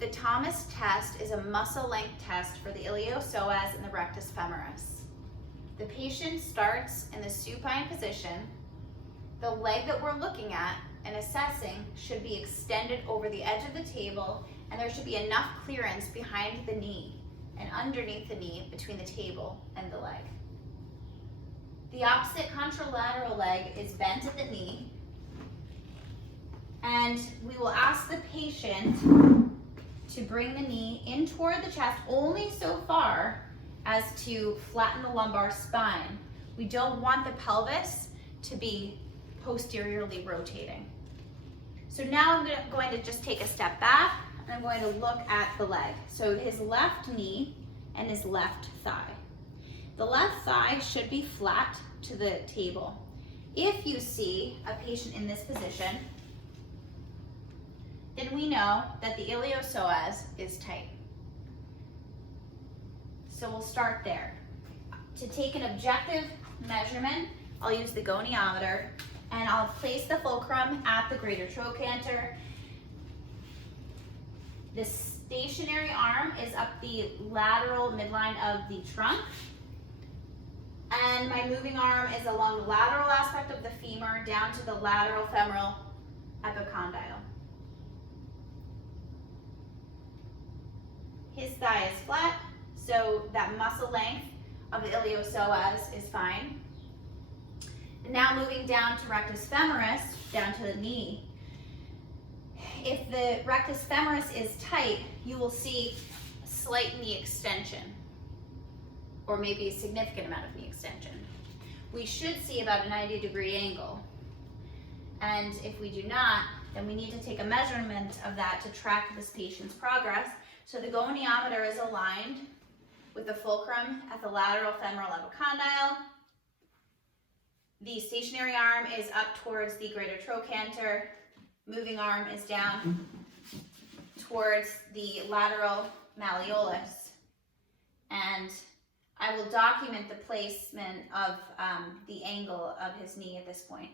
The Thomas test is a muscle length test for the iliopsoas and the rectus femoris. The patient starts in the supine position. The leg that we're looking at and assessing should be extended over the edge of the table, and there should be enough clearance behind the knee and underneath the knee between the table and the leg. The opposite contralateral leg is bent at the knee, and we will ask the patient to bring the knee in toward the chest only so far as to flatten the lumbar spine. We don't want the pelvis to be posteriorly rotating. So now I'm going to just take a step back, and I'm going to look at the leg. So his left knee and his left thigh. The left thigh should be flat to the table. If you see a patient in this position, then we know that the iliopsoas is tight. So we'll start there. To take an objective measurement, I'll use the goniometer, and I'll place the fulcrum at the greater trochanter. The stationary arm is up the lateral midline of the trunk, and my moving arm is along the lateral aspect of the femur down to the lateral femoral epicondyle. His thigh is flat, so that muscle length of the iliopsoas is fine. And now moving down to rectus femoris, down to the knee. If the rectus femoris is tight, you will see a slight knee extension, or maybe a significant amount of knee extension. We should see about a 90-degree angle. And if we do not, then we need to take a measurement of that to track this patient's progress. So the goniometer is aligned with the fulcrum at the lateral femoral epicondyle. The stationary arm is up towards the greater trochanter. Moving arm is down towards the lateral malleolus. And I will document the placement of the angle of his knee at this point.